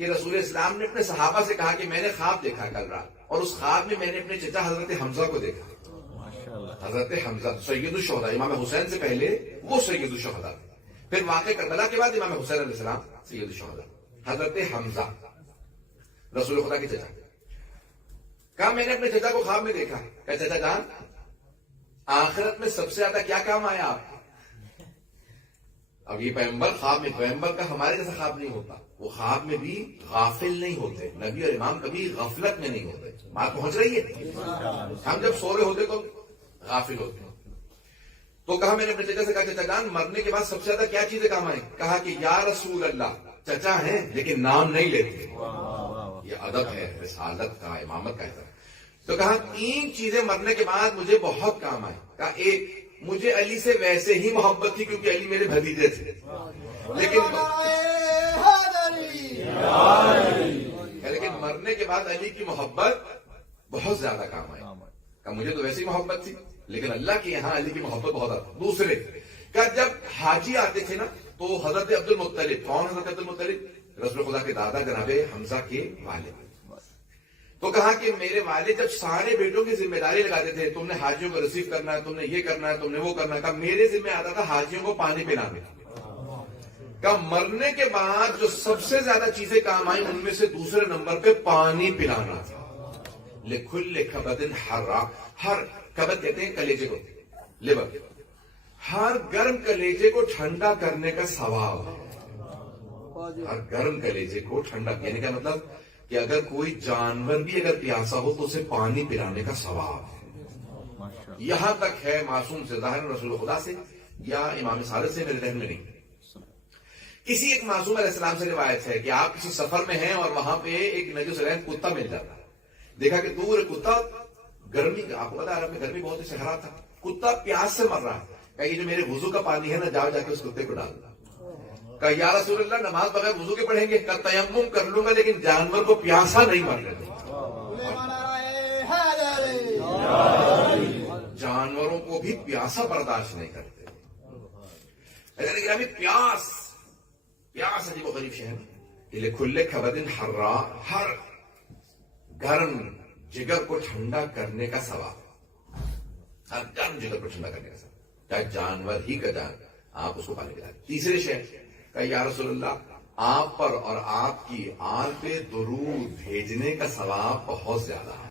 کہ رسول اسلام نے اپنے صحابہ سے کہا کہ میں نے خواب دیکھا کل رات، اور اس خواب میں نے اپنے چچا حضرت حمزہ کو دیکھا. حضرت حمزہ سید الشہداء، امام حسین سے پہلے وہ سید الشہداء، پھر واقع کربلا کے بعد امام حسین علیہ السلام سید الشہداء. حضرت حمزہ رسول خدا کے چچا، کہا میں نے اپنے چچا کو خواب میں دیکھا. کہ چچا جان، آخرت میں سب سے زیادہ کیا کام آیا آپ؟ اب یہ پیغمبر خواب میں، پیغمبر کا ہمارے جیسا خواب نہیں ہوتا، وہ خواب میں بھی غافل نہیں ہوتے. نبی اور امام کبھی غفلت میں نہیں ہوتے. بات پہنچ رہی ہے؟ ہم جب سو رہے ہوتے تو غافل ہوتے ہیں. تو کہا میں نے اپنے چچا سے کہا چچا جان، مرنے کے بعد سب سے زیادہ کیا چیزیں کام آئیں؟ کہا کہ یا رسول اللہ، چچا ہیں لیکن نام نہیں لیتے. یہ ادب ہے رسالت کا، امامت کا ہے. تو کہا 3 چیزیں مرنے کے بعد مجھے بہت کام آئے. کہا ایک، مجھے علی سے ویسے ہی محبت تھی کیونکہ علی میرے بھتیجے تھے، لیکن مرنے کے بعد علی کی محبت بہت زیادہ کام آئی. کہ مجھے تو ویسی محبت تھی لیکن اللہ کے یہاں علی کی محبت بہت آتی. دوسرے کہ جب حاجی آتے تھے نا تو حضرت عبد المطلب، کون حضرت عبد المطلب؟ رسول خدا کے دادا جناب حمزہ کے والد. تو کہا کہ میرے والد جب سارے بیٹوں کی ذمہ داری لگاتے تھے، تم نے حاجیوں کو ریسیو کرنا ہے، تم نے یہ کرنا ہے، تم نے وہ کرنا ہے، میرے ذمہ آتا تھا حاجیوں کو پانی پلانے. کہ مرنے کے بعد جو سب سے زیادہ چیزیں کام آئیں ان میں سے دوسرے نمبر پہ پانی پلانا تھا. لکھل کبد حرا، ہر کبد کہتے ہیں کلیجے کو، لیور، ہر گرم کلیجے کو ٹھنڈا کرنے کا ثواب ہے. ہر گرم کلیجے کو ٹھنڈا، یعنی کیا مطلب؟ کہ اگر کوئی جانور بھی اگر پیاسا ہو تو اسے پانی پلانے کا ثواب ہے. یہاں تک ہے معصوم سے، ظاہر رسول خدا سے یا امام صادق سے میرے ذہن میں نہیں. کسی ایک معصوم علیہ السلام سے روایت ہے کہ آپ کسی سفر میں ہیں اور وہاں پہ ایک نجس رحم کتا مل جاتا ہے. دیکھا کہ دور کتا، گرمی کا، آپ کو پتا عرب میں گرمی بہت ہی صحرا تھا، کتا پیاس سے مر رہا ہے. کہ یہ جو میرے وضو کا پانی ہے نا، جاؤ جا کے اس کتے کو ڈال. کہ یا رسول اللہ، نماز بغیر وضو کے پڑھیں گے؟ کہ تیمم کر لوں گا لیکن جانور کو پیاسا نہیں مرنے دوں. جانوروں کو بھی پیاسا برداشت نہیں کرتے. پیاس عجیب و غریب شہر. کھلے کھبدن حرا، ہر گرم جگر کو ٹھنڈا کرنے کا ثواب. ہر گرم جگر کو ٹھنڈا کرنے کا ثواب، چاہے جانور ہی کا جان، آپ اس کو پانی پلائیں. تیسرے شہر کہ یا رسول اللہ، آپ پر اور آپ کی آل پہ درود بھیجنے کا ثواب بہت زیادہ ہے.